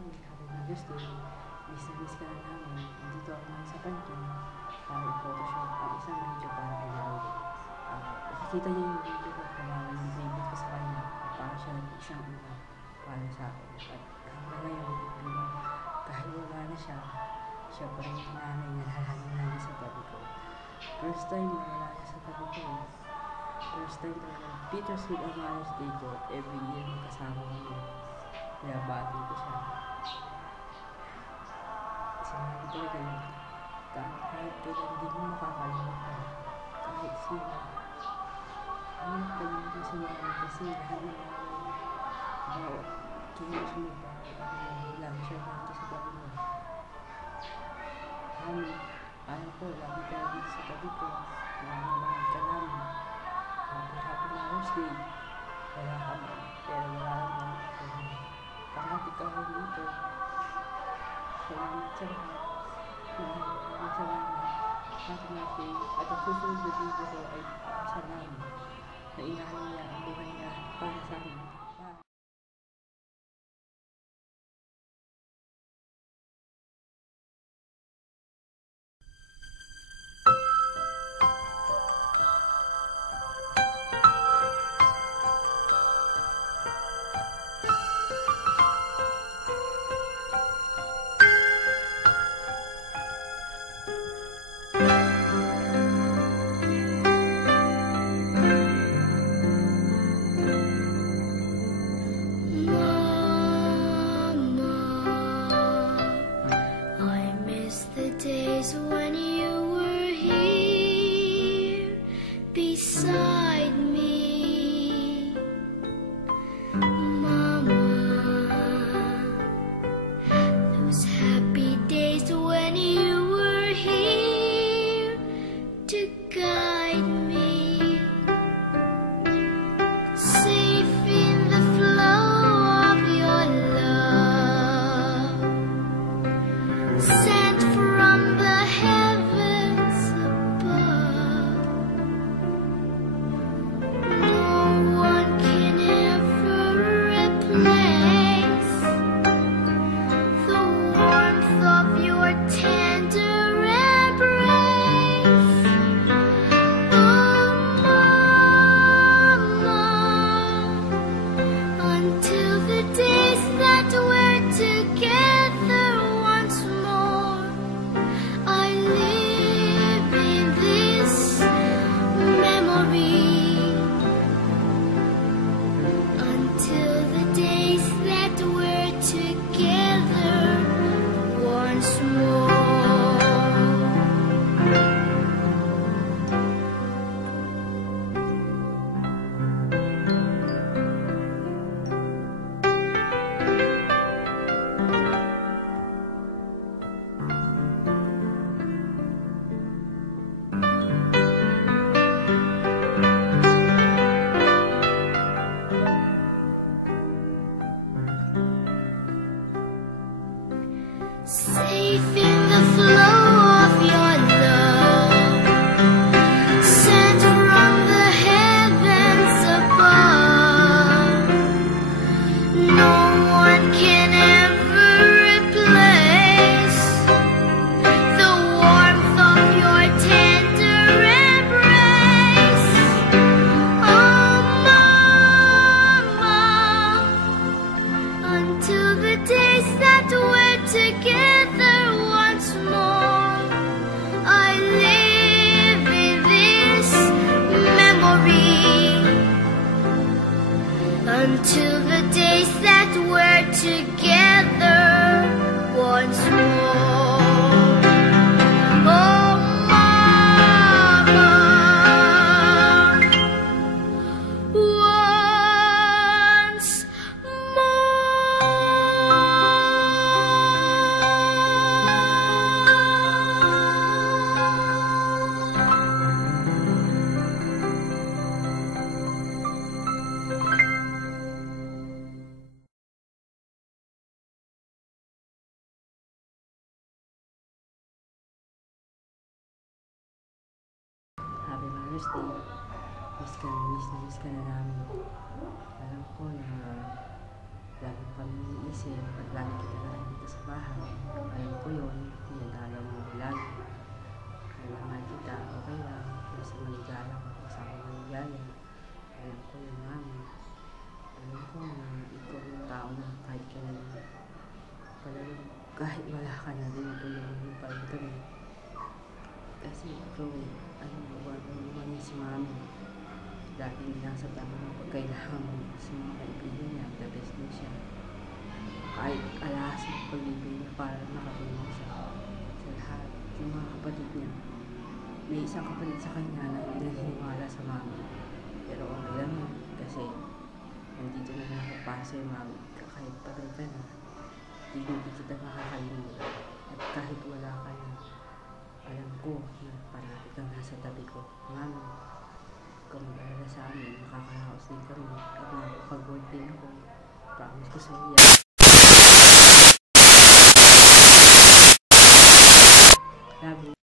namin, Happy Mother's Day. Miss na miss ka na namin. Nandito ako ngayon sa canteen para i-photoshoot ang isang video para kay Lord. Nakikita niyo yung video ko kung yung tribute ko sa kanya at para siya isang ina para sa akin. At hanggang ngayon, kahit wala na siya, siya pa rin yung nanay na lalaking nanay sa tabi ko. First time na wala siya sa tabi ko. First time talaga, bittersweet ang Mother's Day ko. Every year kasama ko yun. Kaya bati ko siya. Sinabi talaga yun. Kahit kailan hindi mo makakalimutan. Kahit sino. Ano pagiging si mama kasi lahat ng bawat kilos mo ba lagi siya nandito sa tabi mo. Ano ko, lagi ka dito sa tabi ko. Maraming ka namin. Happy Mother's Day. Wala ka man. Pero wala naman. Kahit ikaw dito. Salamat sa lahat. Maraming salamat. Happy Mother's Day. At ang susunod na video ko ay sa namin. Na inahalin niya ang buhay niya para sa amin. When you were here beside me, Mama, those happy days when you were here to guide me, safe in the flow of your love, sent from the heavens above. No one can ever replace the warmth of your tender embrace. Oh, Mama, until the days that we're together once more, I live in this memory. Until the days that we're together once more. Safe in the flow of your love, sent from the heavens above. No one can ever replace the warmth of your tender embrace. Oh, Mama, until the days that we're together once more, I live in this memory. Until the days that we're together once more. Oh, Mama, once Happy Mother's Day. Miss ka na namin. Alam ko na lagi kami iisip at lagi kita na bahay. Alam ko yun, dinadalaw mo ko lagi. Kailangan kita, okay lang. Basta maligaya ka, kasama maligaya. Alam ko yun, mami. Alam ko na ikaw yung tao na kahit kailan talagang kahit wala ka na din, tulungan mo pa rin kami. Kasi ikaw, ano si mami. Dati nasa tama mo pag kailangan mo sa mga kaibigan niya, the best din siya. Kahit alas ng paglibig niya para nakatulong siya sa lahat. Yung mga kapatid niya, may isang kapatid sa kanya na naniniwala sa mami. Pero okay lang yun kasi nandito na nakapasa yung mami. Kahit patay ka na, hindi kita makakalimutan. At kahit wala ka na, alam ko na parati kang nasa tabi ko. Mami, kung mag-alala sa amin, makakahaos din kami. At nakapag-birthday ako, promise ko sa iyo. Love you.